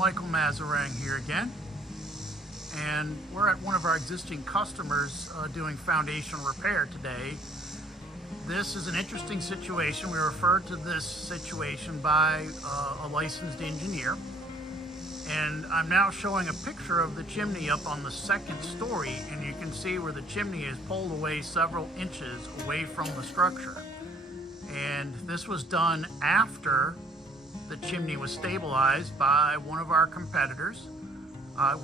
Michael Mazarang here again, and we're at one of our existing customers doing foundation repair today. This is an interesting situation. We referred to this situation by a licensed engineer, and I'm now showing a picture of the chimney up on the second story, and you can see where the chimney is pulled away several inches away from the structure. And this was done after the chimney was stabilized by one of our competitors,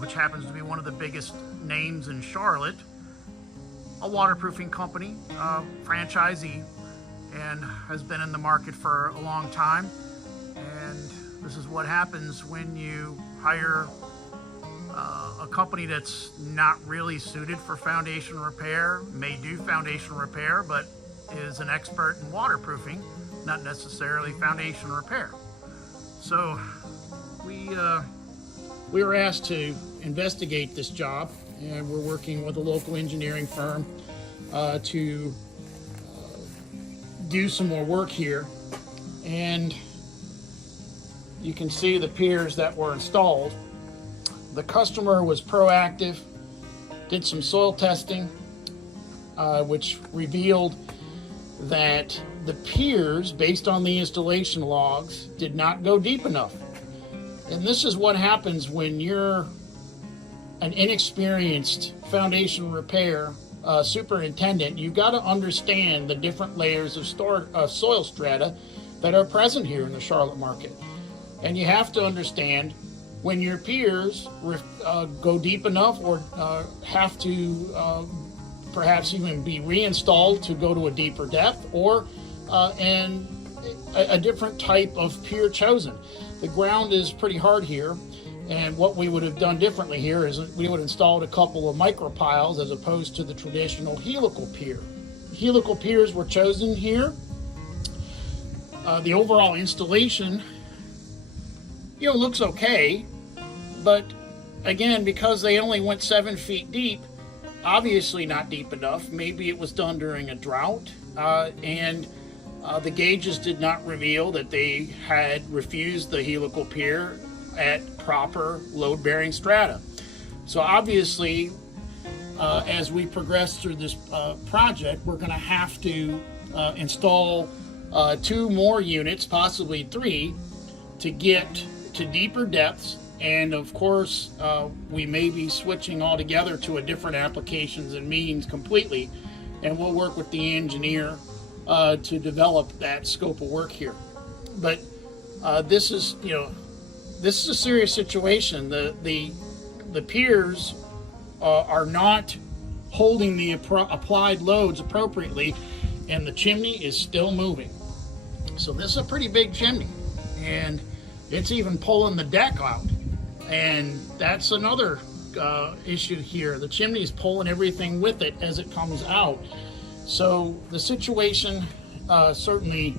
which happens to be one of the biggest names in Charlotte, a waterproofing company, franchisee, and has been in the market for a long time. And this is what happens when you hire a company that's not really suited for foundation repair, may do foundation repair, but is an expert in waterproofing, not necessarily foundation repair. So we were asked to investigate this job, and we're working with a local engineering firm to do some more work here. And you can see the piers that were installed. The customer was proactive, did some soil testing, which revealed that the piers, based on the installation logs, did not go deep enough. And this is what happens when you're an inexperienced foundation repair superintendent. You've got to understand the different layers of soil strata that are present here in the Charlotte market. And you have to understand when your piers go deep enough or have to perhaps even be reinstalled to go to a deeper depth, or and a different type of pier chosen. The ground is pretty hard here, and what we would have done differently here is we would have installed a couple of micro piles as opposed to the traditional helical pier. Helical piers were chosen here. The overall installation, looks okay, but again, because they only went 7 feet deep, obviously not deep enough. Maybe it was done during a drought, and the gauges did not reveal that they had refused the helical pier at proper load-bearing strata. So obviously, as we progress through this project, we're going to have to install 2 more units, possibly 3, to get to deeper depths. And of course, we may be switching altogether to a different applications and means completely, and we'll work with the engineer to develop that scope of work here. But this is a serious situation. The piers are not holding the applied loads appropriately, and the chimney is still moving. So this is a pretty big chimney, and it's even pulling the deck out. And that's another issue here. The chimney is pulling everything with it as it comes out. So the situation certainly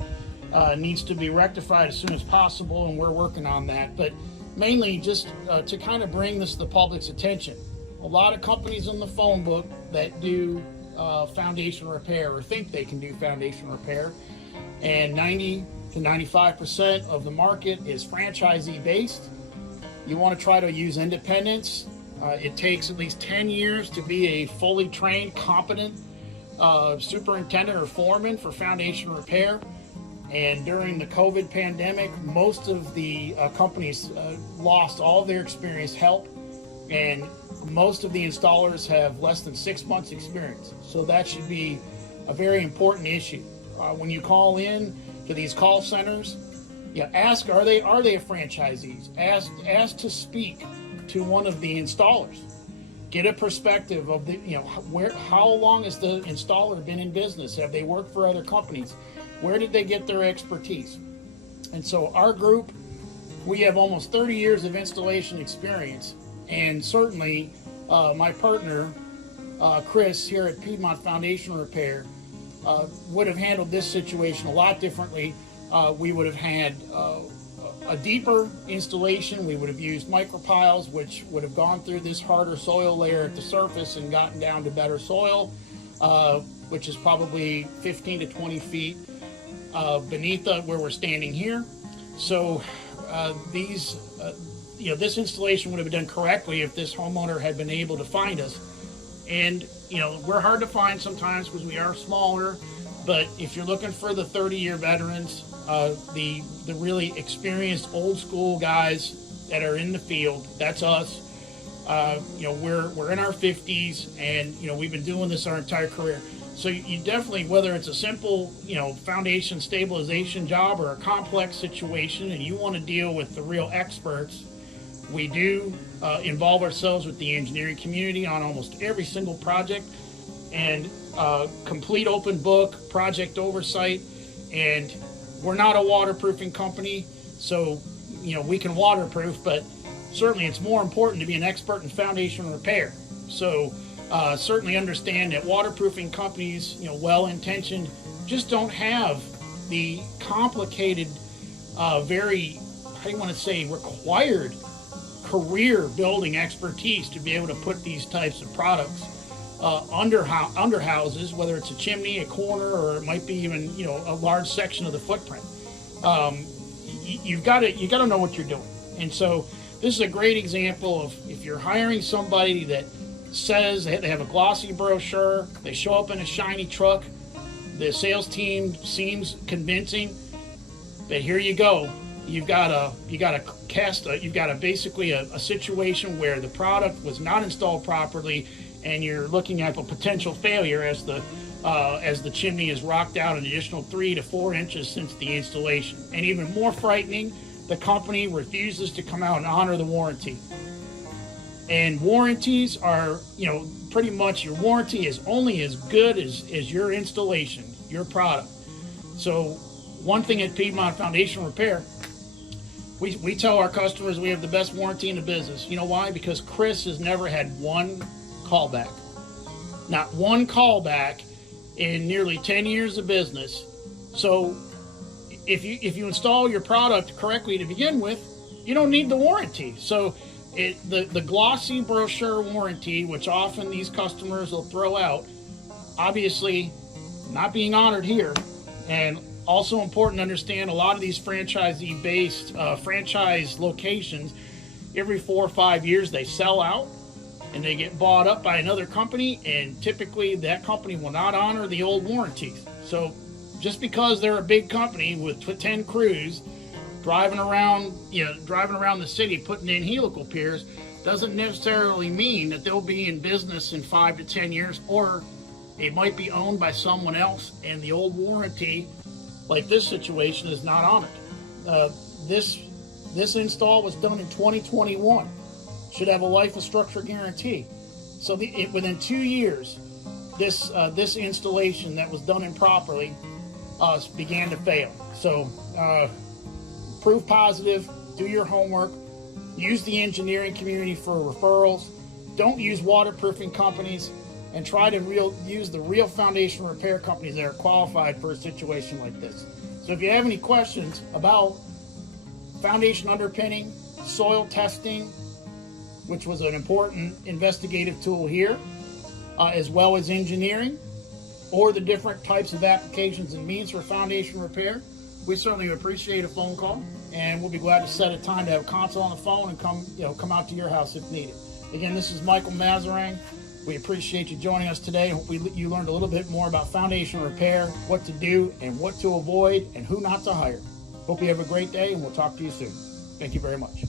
needs to be rectified as soon as possible, and we're working on that. But mainly just to kind of bring this to the public's attention. A lot of companies in the phone book that do foundation repair or think they can do foundation repair, and 90 to 95% of the market is franchisee based. You want to try to use independents. It takes at least 10 years to be a fully trained, competent superintendent or foreman for foundation repair. And during the COVID pandemic, most of the companies lost all of their experienced help, and most of the installers have less than 6 months experience. So that should be a very important issue. When you call in to these call centers, ask, are they franchisees? Ask to speak to one of the installers. Get a perspective of how long has the installer been in business? Have they worked for other companies? Where did they get their expertise? And so our group, we have almost 30 years of installation experience, and certainly my partner, Chris, here at Piedmont Foundation Repair, would have handled this situation a lot differently. We would have had a deeper installation. We would have used micropiles, which would have gone through this harder soil layer at the surface and gotten down to better soil, which is probably 15 to 20 feet beneath where we're standing here. So this installation would have been done correctly if this homeowner had been able to find us. And we're hard to find sometimes because we are smaller, but if you're looking for the 30-year veterans, the really experienced old school guys that are in the field, that's us. We're in our 50s, and we've been doing this our entire career. So you definitely, whether it's a simple foundation stabilization job or a complex situation, and you want to deal with the real experts, we do involve ourselves with the engineering community on almost every single project, and complete open book project oversight. And we're not a waterproofing company, so we can waterproof, but certainly it's more important to be an expert in foundation repair. So certainly understand that waterproofing companies, well-intentioned, just don't have the complicated, very, required career building expertise to be able to put these types of products under houses, whether it's a chimney, a corner, or it might be even a large section of the footprint. You've got to know what you're doing. And so this is a great example of if you're hiring somebody that says they have a glossy brochure, they show up in a shiny truck, the sales team seems convincing, but here you go. You've got basically a situation where the product was not installed properly, and you're looking at a potential failure as the chimney is rocked out an additional 3 to 4 inches since the installation. And even more frightening, the company refuses to come out and honor the warranty. And warranties are, pretty much your warranty is only as good as your installation, your product. So one thing at Piedmont Foundation Repair, we tell our customers we have the best warranty in the business. You know why? Because Chris has never had one callback. Not one callback in nearly 10 years of business. So if you install your product correctly to begin with, you don't need the warranty. So the glossy brochure warranty, which often these customers will throw out, obviously not being honored here. And also important to understand, a lot of these franchisee-based franchise locations, every 4 or 5 years they sell out and they get bought up by another company, and typically that company will not honor the old warranties. So just because they're a big company with 10 crews driving around the city putting in helical piers doesn't necessarily mean that they'll be in business in 5 to 10 years, or it might be owned by someone else and the old warranty, like this situation, is not honored. This install was done in 2021. Should have a life of structure guarantee. So within 2 years, this installation that was done improperly began to fail. So proof positive, do your homework, use the engineering community for referrals, don't use waterproofing companies, and try to use the real foundation repair companies that are qualified for a situation like this. So if you have any questions about foundation underpinning, soil testing, which was an important investigative tool here, as well as engineering, or the different types of applications and means for foundation repair, we certainly appreciate a phone call, and we'll be glad to set a time to have a consult on the phone and come out to your house if needed. Again, this is Michael Mazarang. We appreciate you joining us today. Hope you learned a little bit more about foundation repair, what to do and what to avoid, and who not to hire. Hope you have a great day, and we'll talk to you soon. Thank you very much.